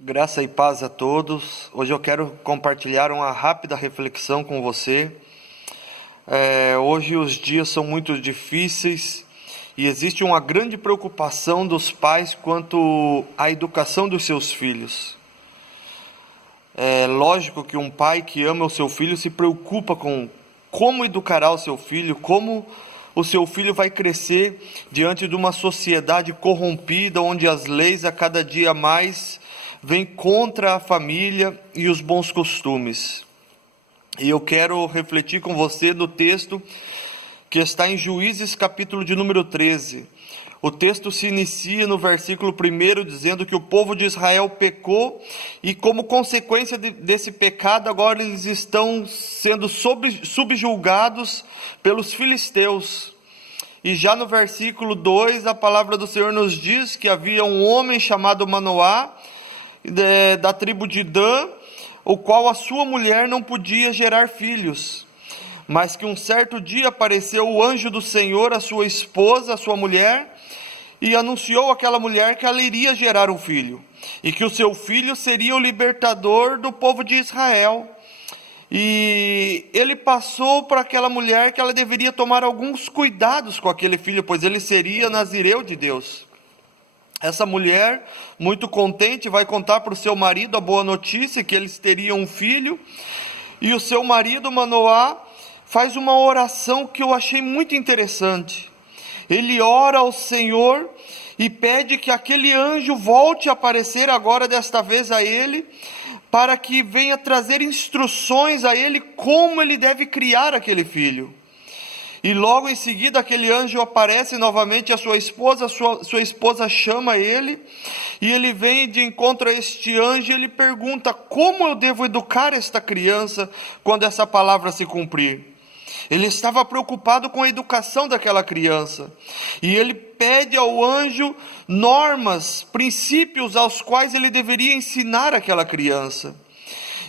Graça e paz a todos. Hoje eu quero compartilhar uma rápida reflexão com você. Hoje os dias são muito difíceis e existe uma grande preocupação dos pais quanto à educação dos seus filhos. É lógico que um pai que ama o seu filho se preocupa com como educará o seu filho, como o seu filho vai crescer diante de uma sociedade corrompida, onde as leis a cada dia mais vêm contra a família e os bons costumes. E eu quero refletir com você no texto que está em Juízes, capítulo de número 13. O texto se inicia no versículo 1, dizendo que o povo de Israel pecou, e como consequência desse pecado, agora eles estão sendo subjugados pelos filisteus. E já no versículo 2, a palavra do Senhor nos diz que havia um homem chamado Manoá, da tribo de Dan, o qual a sua mulher não podia gerar filhos, mas que um certo dia apareceu o anjo do Senhor à sua esposa, a sua mulher, e anunciou àquela mulher que ela iria gerar um filho, e que o seu filho seria o libertador do povo de Israel. E ele passou para aquela mulher que ela deveria tomar alguns cuidados com aquele filho, pois ele seria nazireu de Deus. Essa mulher, muito contente, vai contar para o seu marido a boa notícia, que eles teriam um filho, e o seu marido, Manoá, faz uma oração que eu achei muito interessante. Ele ora ao Senhor e pede que aquele anjo volte a aparecer agora, desta vez a ele, para que venha trazer instruções a ele como ele deve criar aquele filho. E logo em seguida aquele anjo aparece novamente a sua esposa, sua esposa chama ele, e ele vem de encontro a este anjo e ele pergunta: como eu devo educar esta criança quando essa palavra se cumprir? Ele estava preocupado com a educação daquela criança, e ele pede ao anjo normas, princípios aos quais ele deveria ensinar aquela criança.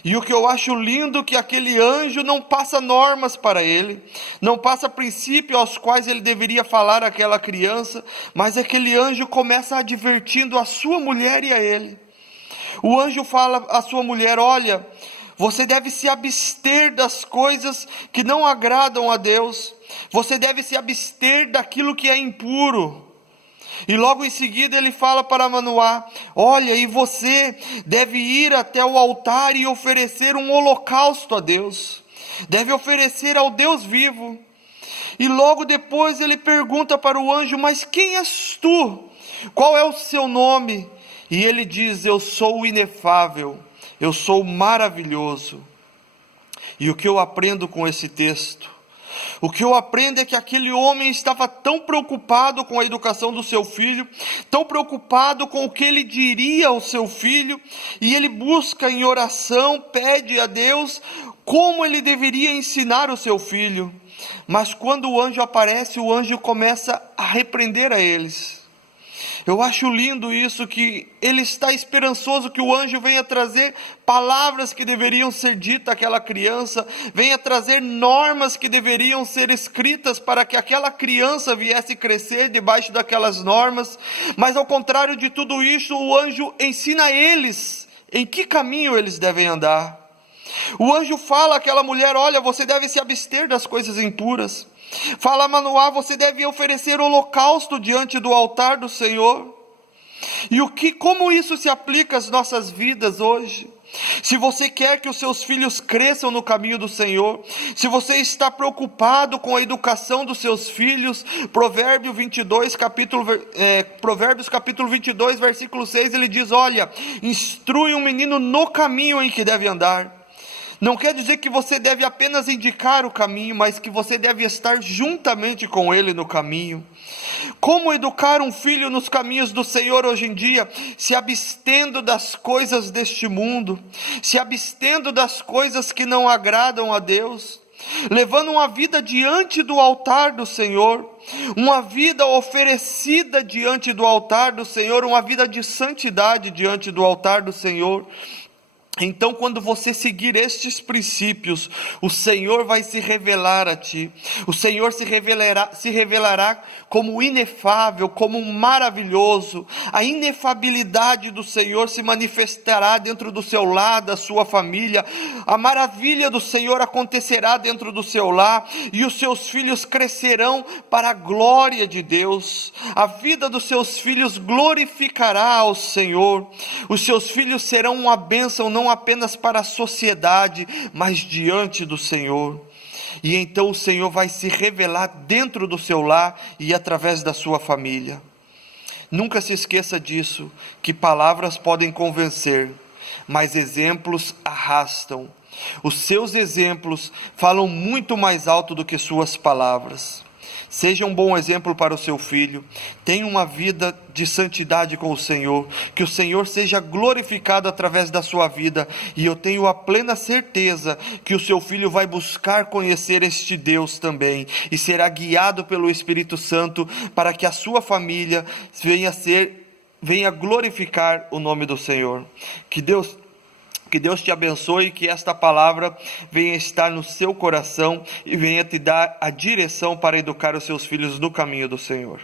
E o que eu acho lindo é que aquele anjo não passa normas para ele, não passa princípios aos quais ele deveria falar àquela criança, mas aquele anjo começa advertindo a sua mulher e a ele. O anjo fala à sua mulher: olha, você deve se abster das coisas que não agradam a Deus, você deve se abster daquilo que é impuro. E logo em seguida ele fala para Manoá: olha, e você deve ir até o altar e oferecer um holocausto a Deus, deve oferecer ao Deus vivo. E logo depois ele pergunta para o anjo: mas quem és tu? Qual é o seu nome? E ele diz: eu sou o inefável, eu sou maravilhoso. E o que eu aprendo com esse texto? O que eu aprendo é que aquele homem estava tão preocupado com a educação do seu filho, tão preocupado com o que ele diria ao seu filho, e ele busca em oração, pede a Deus como ele deveria ensinar o seu filho. Mas quando o anjo aparece, o anjo começa a repreender a eles. Eu acho lindo isso, que ele está esperançoso que o anjo venha trazer palavras que deveriam ser ditas àquela criança, venha trazer normas que deveriam ser escritas para que aquela criança viesse crescer debaixo daquelas normas. Mas ao contrário de tudo isso, o anjo ensina a eles em que caminho eles devem andar. O anjo fala àquela mulher: olha, você deve se abster das coisas impuras. Fala a Manoá: você deve oferecer holocausto diante do altar do Senhor. E como isso se aplica às nossas vidas hoje? Se você quer que os seus filhos cresçam no caminho do Senhor, se você está preocupado com a educação dos seus filhos, Provérbios capítulo 22, versículo 6, ele diz: olha, instrui um menino no caminho em que deve andar. Não quer dizer que você deve apenas indicar o caminho, mas que você deve estar juntamente com ele no caminho. Como educar um filho nos caminhos do Senhor hoje em dia? Se abstendo das coisas deste mundo, se abstendo das coisas que não agradam a Deus, levando uma vida diante do altar do Senhor, uma vida oferecida diante do altar do Senhor, uma vida de santidade diante do altar do Senhor. Então, quando você seguir estes princípios, o Senhor vai se revelar a ti. O Senhor se revelará como inefável, como maravilhoso. A inefabilidade do Senhor se manifestará dentro do seu lar, da sua família. A maravilha do Senhor acontecerá dentro do seu lar, e os seus filhos crescerão para a glória de Deus. A vida dos seus filhos glorificará ao Senhor. Os seus filhos serão uma bênção, não apenas para a sociedade, mas diante do Senhor. E então o Senhor vai se revelar dentro do seu lar e através da sua família. Nunca se esqueça disso, que palavras podem convencer, mas exemplos arrastam. Os seus exemplos falam muito mais alto do que suas palavras. Seja um bom exemplo para o seu filho. Tenha uma vida de santidade com o Senhor. Que o Senhor seja glorificado através da sua vida. E eu tenho a plena certeza que o seu filho vai buscar conhecer este Deus também. E será guiado pelo Espírito Santo para que a sua família venha glorificar o nome do Senhor. Que Deus te abençoe e que esta palavra venha estar no seu coração e venha te dar a direção para educar os seus filhos no caminho do Senhor.